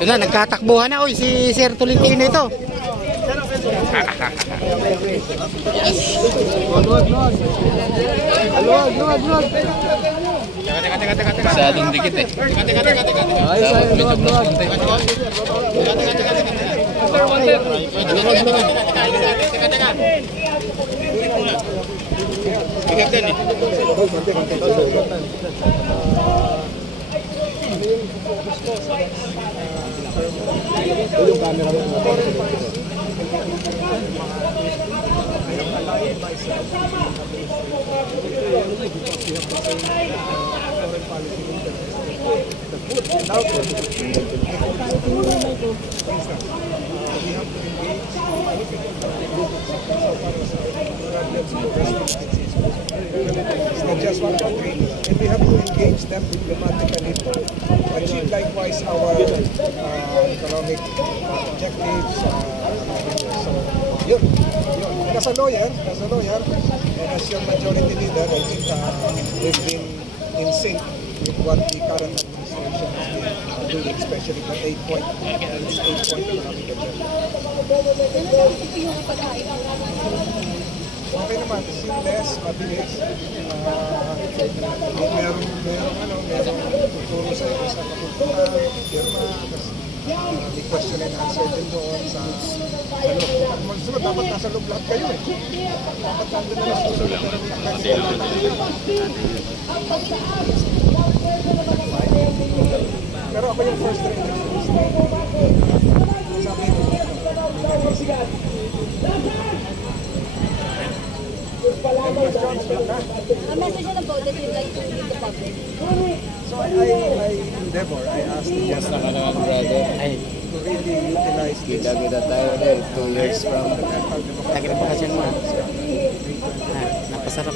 Ito na, nagkatakbuhan na. Uy, si Sir Tolentino ito. Luwag. Masyadong dikit eh. Luwag. It's not just one country, and we have to engage them diplomatically to achieve likewise our economic objectives. So, yun. As a lawyer, and as your majority leader, I think we've been in sync with what the current administration has been doing, especially the 8-point economic agenda. Okay naman, seamless, mabilis. Merong tuturo sa iyo sa kakultura, firma, may question and answer din doon sa loob. Magsunod, dapat nasa loob lahat kayo eh. Dapat nandun na susunod. Pero ako yung first trainer. Sabi mo, a message about that you'd like to give the public. So I endeavor, I asked the Yes naman naman, brother. Ay, to really utilize this. kita tayo ulit. 2 years from Lagi na bakasyon mo. Napasarap.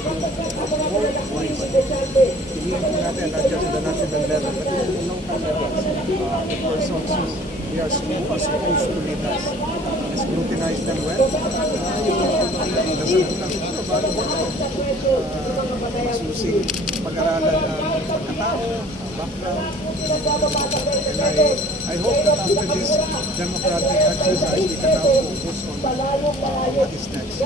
Tingin natin, not just the national level, but the local levels. The persons who are supposed to lead us. Scrutinize them well. Nasagot lang ito, bago mo ito. Masusing pag-aralan ng pagkatao, background. And I hope that after this democratic exercise, we can now focus on what is next.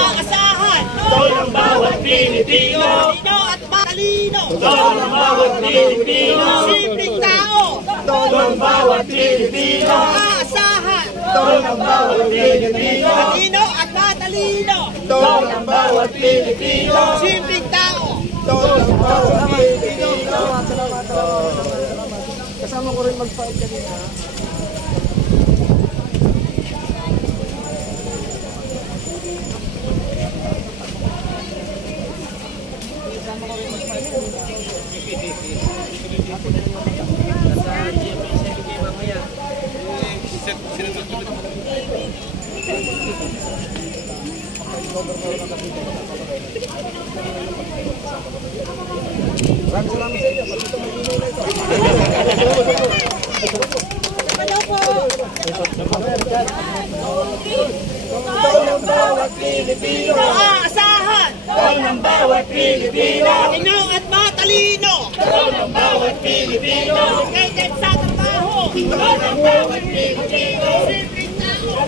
Aasahan! Tol ng bawat Pilipino! Talino at matalino! Tol ng bawat Pilipino! Simpleng tao! Tol ng bawat Pilipino! Aasahan! Tol ng bawat Pilipino! Talino at matalino! Tol ng bawat Pilipino! Simpleng tao! Tol ng bawat Pilipino! Kasama ko rin mag-fight kanina. Maraming salamat sa inyo. Pag ito may ino na ito. Hello po! Tol ng bawat Pilipino! Aasahan! Tol ng bawat Pilipino! Talino at matalino! Tol ng bawat Pilipino! Dedicated sa trabaho! Tol ng bawat Pilipino! Simpleng tao!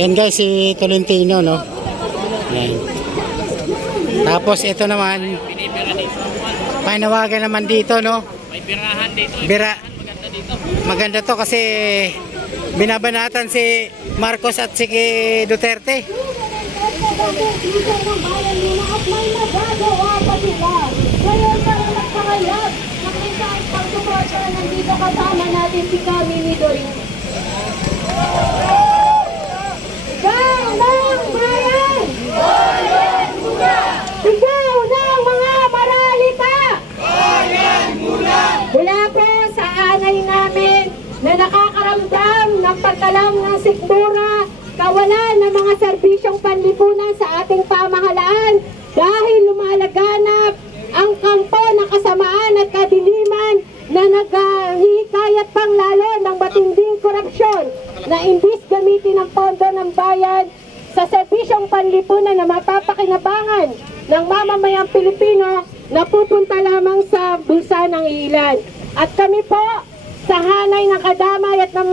Yan guys, si Tolentino, no? Yan. Tapos ito naman, panawagan naman dito, no? may birahan dito. Maganda dito. Maganda to kasi binabanatan si Marcos at si Duterte. Nandito kasama natin si Kami ni Dorin. sikmura, kawalan ng mga serbisyong panlipunan sa ating pamahalaan dahil lumalaganap ang kampo ng kasamaan at kadiliman na naghihikayat pang lalo ng matinding korupsyon na imbis gamitin ang pondo ng bayan sa serbisyong panlipunan na mapapakinabangan ng mamamayang Pilipino na pupunta lamang sa bulsa ng ilan. At kami po, sa hanay ng kadamay at ng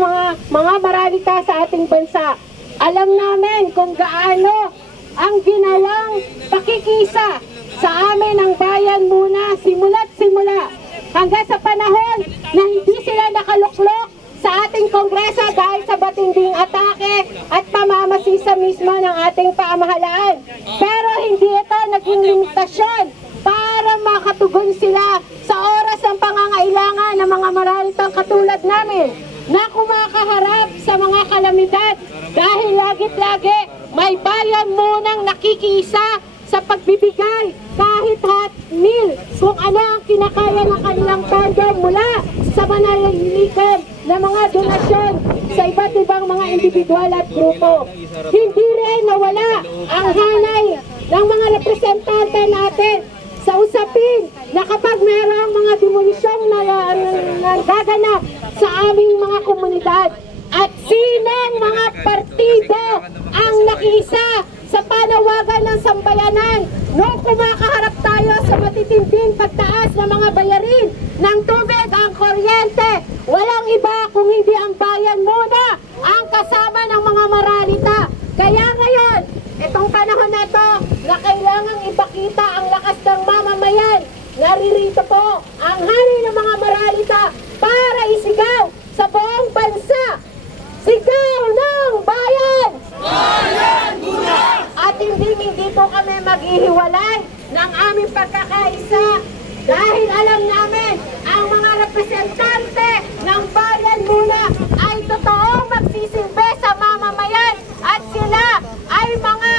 mga maralita sa ating bansa, alam namin kung gaano ang ginawang pakikisa sa amin ng bayan muna simula't simula hanggang sa panahon na hindi sila nakaluklok sa ating Kongreso dahil sa batinding atake at pamamasisa mismo ng ating pamahalaan. Pero hindi ito naging limitasyon para makatugon sila sa oras ng pangangailangan ng mga maralitang katulad namin na kumakaharap sa mga kalamidad dahil lagit-lagi may bayan munang nakikiisa sa pagbibigay kahit hot meal kung ano ang kinakaya ng kanilang pondo mula sa manalilikom na mga donasyon sa iba't ibang mga individual at grupo. Hindi rin nawala ang hanay ng mga representante natin sa usapin na kapag mayroong mga demolisyong nagaganap sa aming mga komunidad at sinong mga partido ang nakiisa sa panawagan ng sambayanan nung kumakaharap tayo sa matitinding pagtaas ng mga bayarin ng tubig, ang kuryente. Walang iba kung hindi ang bayan muna ang kasama ng mga maralita. Kaya ngayon, itong panahon na ito na kailangang ipakita ang lakas ng mamamayan, naririto po ang hari ng mga maralita para isigaw sa buong bansa. Sigaw ng bayan! Bayan muna! At hindi po kami maghihiwalay ng aming pagkakaisa dahil alam namin ang mga representante ng bayan muna ay totoong magsisilbi sa mamamayan at sila ay mga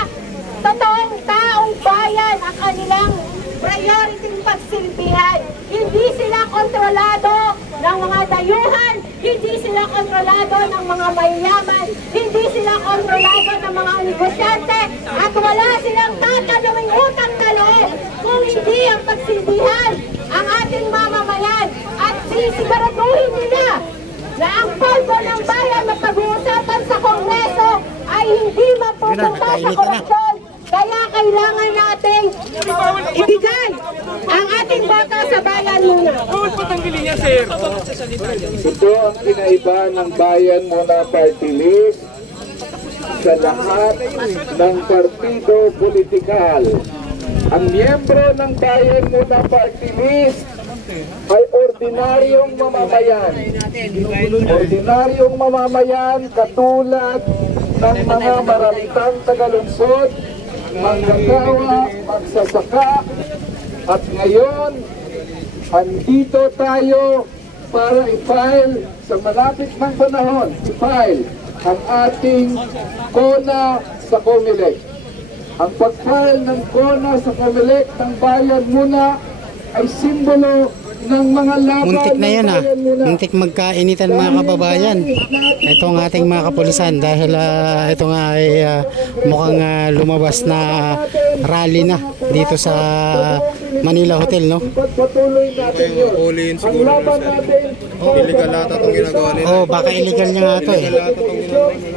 totoong taong bayan ang kanilang priority pagsilbihan. Hindi sila kontrolado ng mga dayuhan, hindi sila kontrolado ng mga mayayaman, hindi sila kontrolado ng mga negosyante, at wala silang tatanawing utang na loob kung hindi ang pagsilbihan ang ating mamamayan. At sisiguraduhin nila na ang pondo ng bayan na pag-uusapan sa Kongreso ay hindi mapupunta sa korupsyon. Kaya kailangan nating ibigay ang ating boto sa bayan muna. Ito ang kinaiba ng Bayan Muna Party List sa lahat ng partido politikal. Ang miyembro ng Bayan Muna Party List ay ordinaryong mamamayan. Ordinaryong mamamayan katulad ng mga maralitang tagalungsod, manggagawa, magsasaka, at ngayon andito tayo para i-file sa malapit ng panahon, i-file ang ating KONA sa COMELEC. Ang pag-file ng KONA sa COMELEC ng Bayan Muna ay simbolo ng mga laban. Muntik na yan muntik magkainitan mga kababayan. Ito ang ating mga kapulisan dahil ito nga ay mukhang lumabas na rally na dito sa Manila Hotel, no? Ipagpatuloy natin yun. Ang laban natin, illegal ata itong ginagawa nila. Oh, baka illegal niya nga ito eh.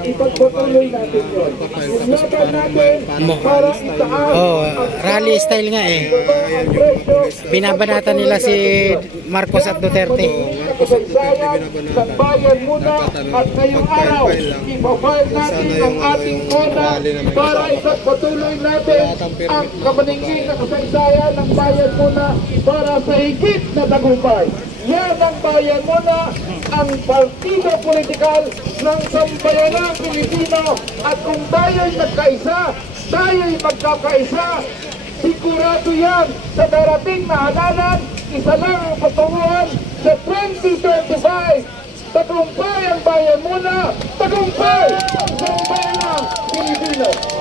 ipagpatuloy natin yun. Ang laban natin, para itaas. Oh, rally style nga eh. Binabanatan nila si Marcos at Duterte. Sa bayan muna at ngayong araw, ipafile natin ang ating KONA para ipagpatuloy natin ang kamaningin na kasaysayan ng bayan muna para sa higit na tagumpay. Yan ang bayan muna, ang partido politikal ng sambayanang Pilipino. At kung tayo'y nagkaisa, tayo'y magkakaisa, sigurado yan sa darating na halalan. Isa lang ang patunguhan sa 2025. Tagumpay ang bayan muna, tagumpay ang sambayanang Pilipino.